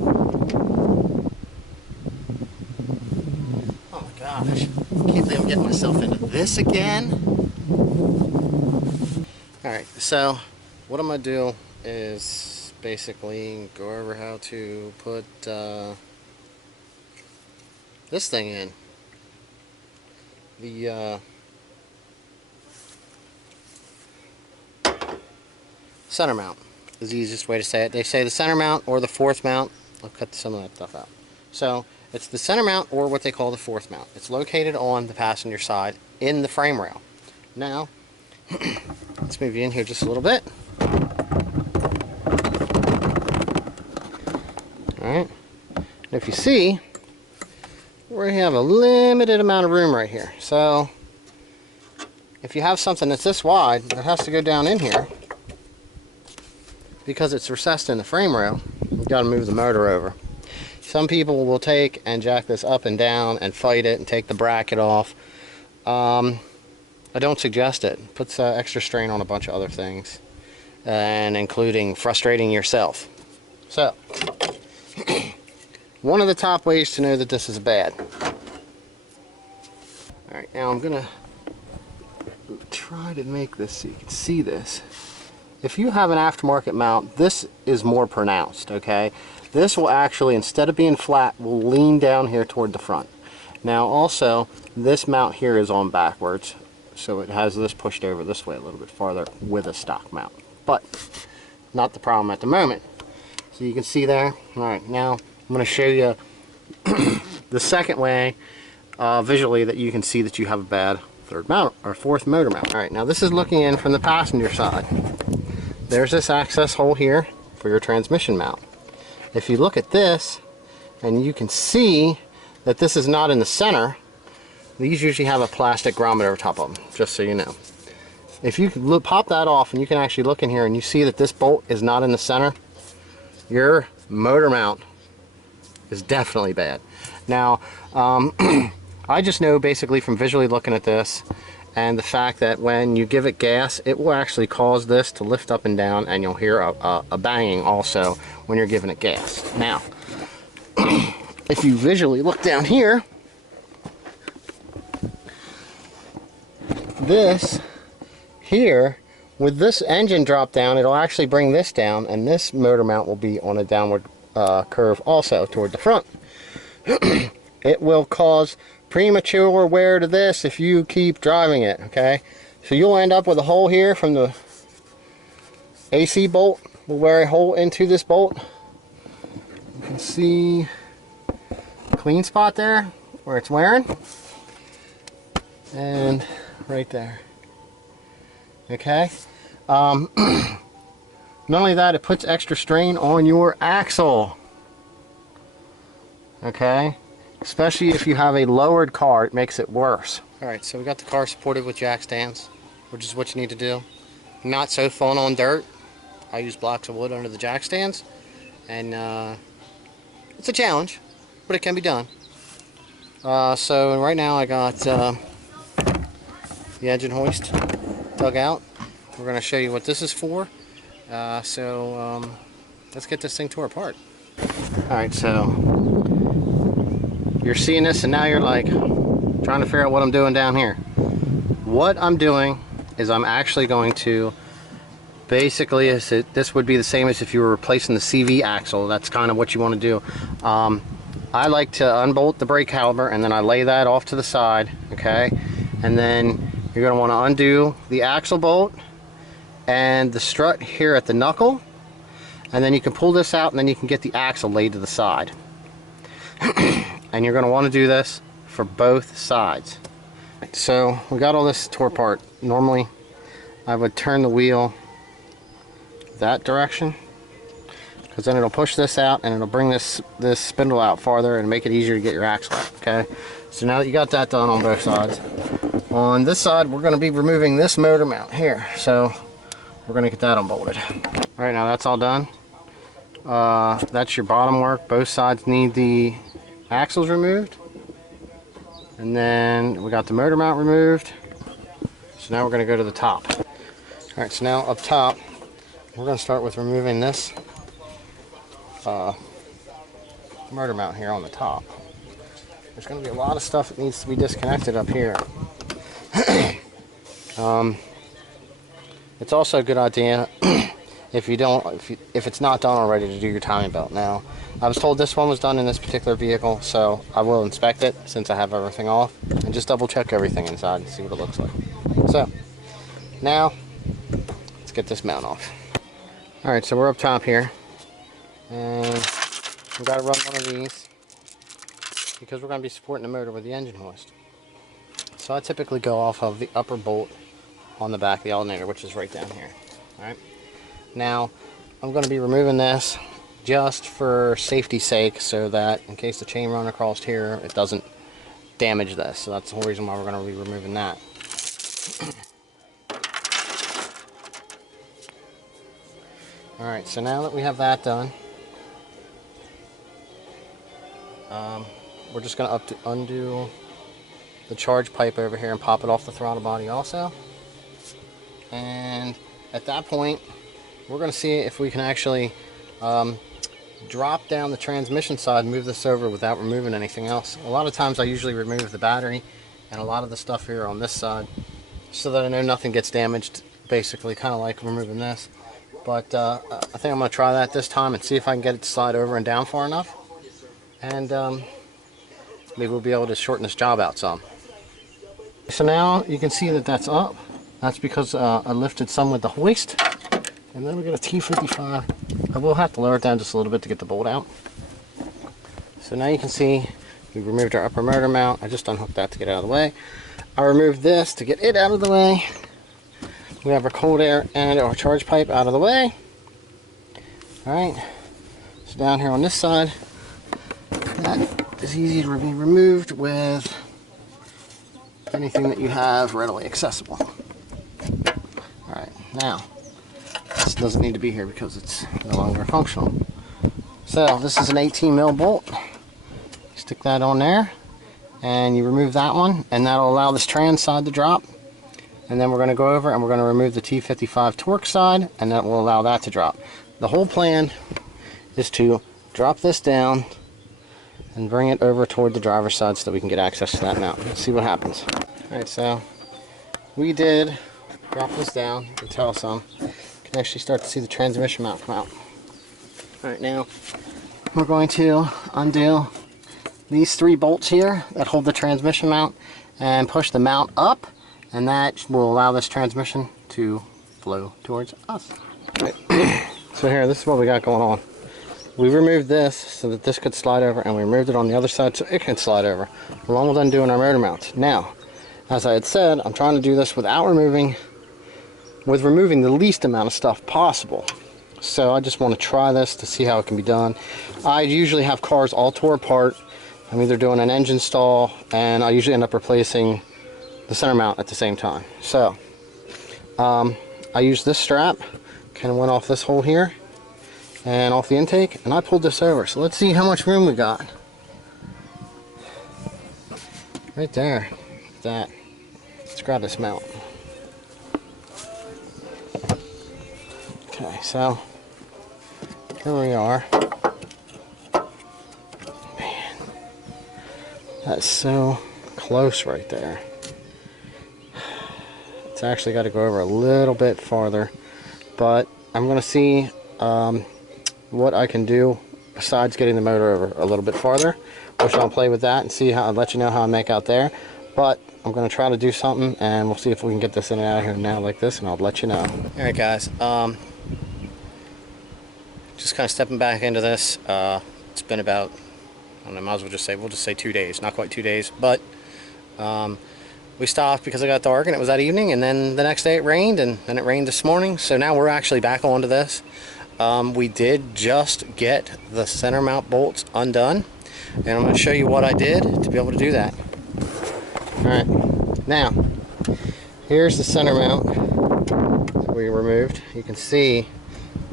Oh my gosh, I can't believe I'm getting myself into this again. Alright, so what I'm going to do is basically go over how to put this thing in. The center mount is the easiest way to say it. They say the center mount or the fourth mount. I'll cut some of that stuff out. So it's the center mount or what they call the fourth mount. It's located on the passenger side in the frame rail. Now, let's move you in here just a little bit. Alright. If you see, we have a limited amount of room right here. So if you have something that's this wide, it has to go down in here. Because it's recessed in the frame rail, you've got to move the motor over. Some people will take and jack this up and down and fight it and take the bracket off. I don't suggest it. It puts extra strain on a bunch of other things, and including frustrating yourself. So, one of the top ways to know that this is bad. Alright, now I'm going to try to make this so you can see this. If you have an aftermarket mount, this is more pronounced, okay? This will actually, instead of being flat, will lean down here toward the front. Now also, this mount here is on backwards, so it has this pushed over this way a little bit farther with a stock mount. But, not the problem at the moment. So you can see there. Alright, now I'm going to show you the second way, visually, that you can see that you have a bad third mount, or fourth motor mount. Alright, now this is looking in from the passenger side. There's this access hole here for your transmission mount. If you look at this, and you can see that this is not in the center, these usually have a plastic grommet over top of them, just so you know. If you pop that off and you can actually look in here and you see that this bolt is not in the center, your motor mount is definitely bad. Now, I just know basically from visually looking at this, and the fact that when you give it gas, it will actually cause this to lift up and down, and you'll hear a banging also when you're giving it gas. Now, if you visually look down here, this here, with this engine drop down, it'll actually bring this down, and this motor mount will be on a downward curve also toward the front. It will cause premature wear to this if you keep driving it, okay? So you'll end up with a hole here from the AC bolt. We'll wear a hole into this bolt. You can see a clean spot there where it's wearing. And right there. Okay? Not only that, it puts extra strain on your axle. Okay? Especially if you have a lowered car, it makes it worse. Alright, so we got the car supported with jack stands, which is what you need to do. Not so fun on dirt. I use blocks of wood under the jack stands, and it's a challenge, but it can be done. So right now I got the engine hoist dug out. We're going to show you what this is for. Let's get this thing tore apart. Alright, so you're seeing this and now you're like trying to figure out what I'm doing down here. What I'm doing is I'm actually going to basically, this would be the same as if you were replacing the CV axle. That's kind of what you want to do. I like to unbolt the brake caliper and then I lay that off to the side, okay? And then you're going to want to undo the axle bolt and the strut here at the knuckle, and then you can pull this out and then you can get the axle laid to the side. And you're going to want to do this for both sides. So we got all this tore apart. Normally I would turn the wheel that direction, because then it'll push this out and it'll bring this spindle out farther and make it easier to get your axle out. Okay, so now that you got that done on both sides, on this side we're going to be removing this motor mount here, so we're going to get that unbolted. Alright, now that's all done. That's your bottom work. Both sides need the axles removed, and then we got the motor mount removed. So now we're going to go to the top. Alright, so now up top we're going to start with removing this motor mount here on the top. There's going to be a lot of stuff that needs to be disconnected up here. It's also a good idea if it's not done already to do your timing belt. Now, I was told this one was done in this particular vehicle, so I will inspect it since I have everything off and just double check everything inside and see what it looks like. So, now, let's get this mount off. Alright, so we're up top here, and we've got to run one of these because we're going to be supporting the motor with the engine hoist. So I typically go off of the upper bolt on the back of the alternator, which is right down here. Alright, now I'm going to be removing this just for safety's sake, so that in case the chain run across here, it doesn't damage this. So that's the whole reason why we're going to be removing that. Alright, so now that we have that done, we're just going to undo the charge pipe over here and pop it off the throttle body also. And at that point, we're going to see if we can actually drop down the transmission side and move this over without removing anything else. A lot of times I usually remove the battery and a lot of the stuff here on this side so that I know nothing gets damaged, basically, kind of like removing this. But I think I'm going to try that this time and see if I can get it to slide over and down far enough. And maybe we'll be able to shorten this job out some. So now you can see that that's up. That's because I lifted some with the hoist. And then we got a T55. I will have to lower it down just a little bit to get the bolt out. So now you can see we removed our upper motor mount. I just unhooked that to get out of the way. I removed this to get it out of the way. We have our cold air and our charge pipe out of the way. Alright, so down here on this side, that is easy to be removed with anything that you have readily accessible. Alright, now, this doesn't need to be here because it's no longer functional. So, this is an 18 mil bolt. You stick that on there, and you remove that one, and that'll allow this trans side to drop. And then we're going to go over and we're going to remove the T55 torque side, and that will allow that to drop. The whole plan is to drop this down and bring it over toward the driver's side so that we can get access to that mount. Let's see what happens. Alright, so we did drop this down. You can tell some. You can actually start to see the transmission mount come out. Alright, now we're going to undo these 3 bolts here that hold the transmission mount and push the mount up, and that will allow this transmission to flow towards us. Right. So here, this is what we got going on. We removed this so that this could slide over, and we removed it on the other side so it can slide over, along with undoing our motor mounts. Now, as I had said, I'm trying to do this without removing the least amount of stuff possible. So I just want to try this to see how it can be done. I usually have cars all tore apart. I'm either doing an engine stall, and I usually end up replacing the center mount at the same time. So I used this strap, kind of went off this hole here and off the intake, and I pulled this over. So let's see how much room we got. Right there. That. Let's grab this mount. Okay, so here we are. Man, that's so close right there. It's actually got to go over a little bit farther, but I'm going to see what I can do besides getting the motor over a little bit farther, which I'll play with that and see how. I'll let you know how I make out there. But I'm going to try to do something, and we'll see if we can get this in and out of here now like this, and I'll let you know. Alright guys, just kind of stepping back into this. It's been about, I don't know, might as well just say, we'll just say 2 days, not quite 2 days, but we stopped because it got dark and it was that evening, and then the next day it rained, and then it rained this morning, so now we're actually back onto this. We did just get the center mount bolts undone, and I'm going to show you what I did to be able to do that. Alright, now here's the center mount that we removed. You can see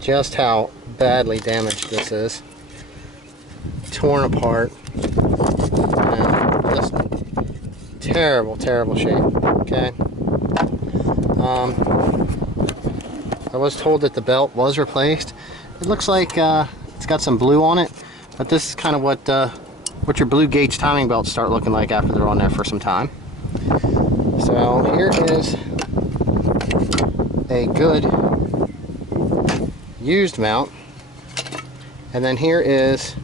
just how badly damaged this is. Torn apart. Just terrible, terrible shape. Okay. I was told that the belt was replaced. It looks like it's got some blue on it, But this is kind of what your blue gauge timing belts start looking like after they're on there for some time. So here is a good used mount, and then here is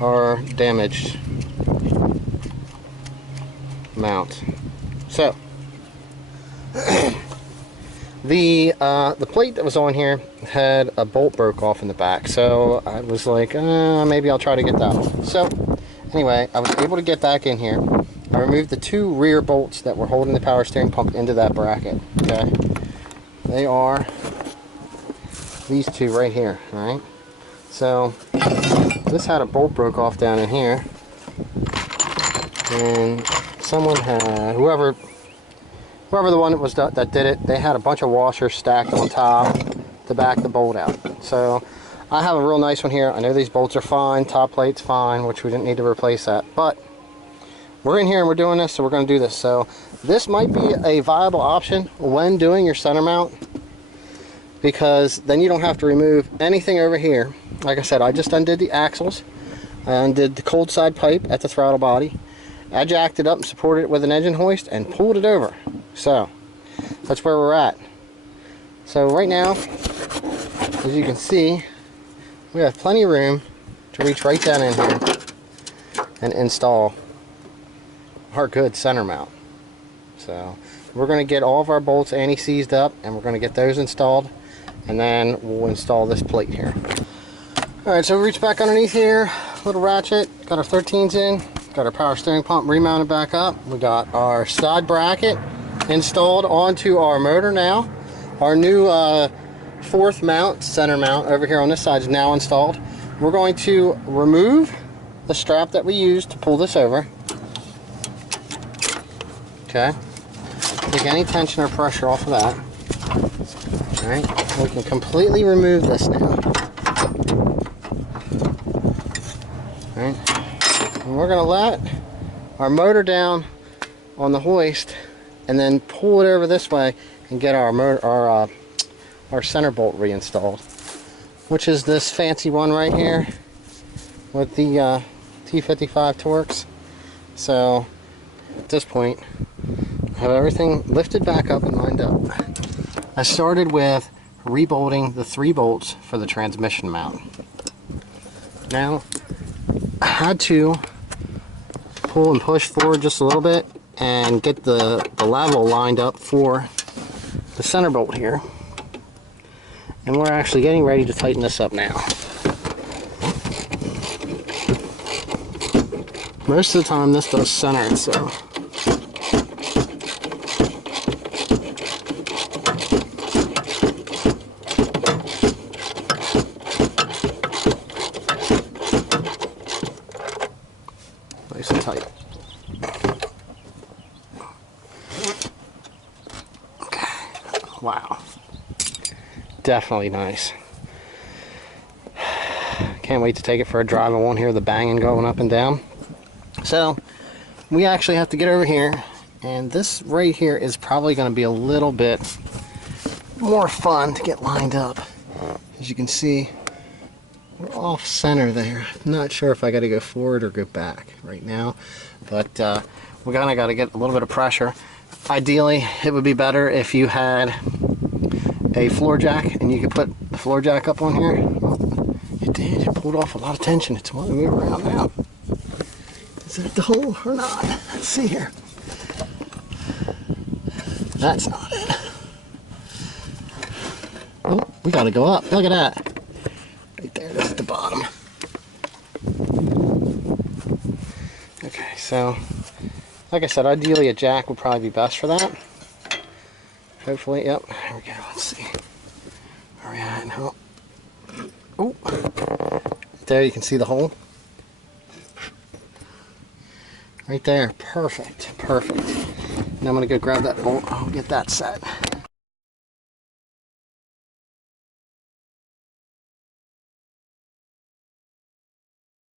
our damaged mount. So the plate that was on here had a bolt broke off in the back, so I was like, maybe I'll try to get that one. So anyway, I was able to get back in here. I removed the two rear bolts that were holding the power steering pump into that bracket. Okay, they are these two right here. All right, so this had a bolt broke off down in here, and someone had, whoever the one that did it, they had a bunch of washers stacked on top to back the bolt out. So I have a real nice one here. I know these bolts are fine, top plate's fine, which we didn't need to replace that, but we're in here and we're doing this, so we're going to do this. So this might be a viable option when doing your center mount, because then you don't have to remove anything over here. Like I said, I just undid the axles, I undid the cold side pipe at the throttle body, I jacked it up and supported it with an engine hoist and pulled it over. So that's where we're at. So right now, as you can see, we have plenty of room to reach right down in here and install our good center mount. So we're going to get all of our bolts anti-seized up, and we're going to get those installed, and then we'll install this plate here. Alright, so we reach back underneath here, little ratchet, got our 13s in, got our power steering pump remounted back up, we got our side bracket installed onto our motor now. Our new fourth mount, center mount over here on this side is now installed. We're going to remove the strap that we used to pull this over. Okay, take any tension or pressure off of that. Alright, we can completely remove this now. Alright, and we're going to let our motor down on the hoist and then pull it over this way and get our center bolt reinstalled, which is this fancy one right here with the T55 Torx. So at this point, I have everything lifted back up and lined up. I started with rebolting the 3 bolts for the transmission mount. Now I had to pull and push forward just a little bit and get the level lined up for the center bolt here. And we're actually getting ready to tighten this up now. Most of the time this does center itself. Nice and tight. Okay. Wow. Definitely nice. Can't wait to take it for a drive. I won't hear the banging going up and down. So we actually have to get over here, and this right here is probably going to be a little bit more fun to get lined up. As you can see, we're off center there. Not sure if I got to go forward or go back right now, but we kind of got to get a little bit of pressure. Ideally, it would be better if you had a floor jack and you could put the floor jack up on here. Well, you did. You pulled off a lot of tension. It's wanting to move around now. Is it the hole or not? Let's see here. That's not it. Oh, we got to go up. Look at that. Right there. That's at the bottom. Okay, so like I said, ideally a jack would probably be best for that. Hopefully, yep. There we go. Let's see. Where are we at now? Oh, there you can see the hole. Right there. Perfect. Perfect. Now I'm going to go grab that bolt. I'll get that set.